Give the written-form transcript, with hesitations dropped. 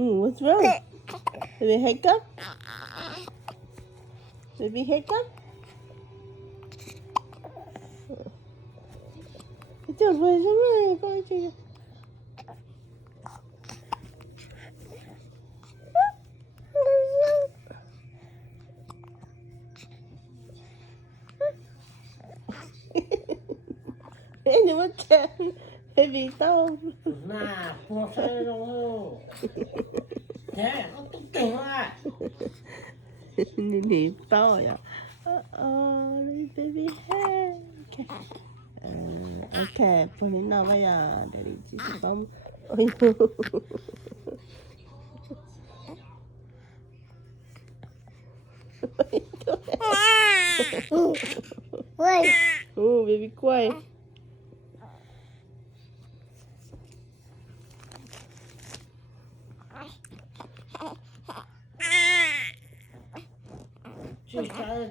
What's wrong? Baby hiccup? Baby hiccup? Hiccups, what is wrong? Ini macam baby tao. Nah, buộc xe đâu. Thế, nó tức tỉnh à. Ini tao ya. Baby head. Okay, pulling na ya dari sisi kamu. Wait. Oh, baby quiet. Chị cái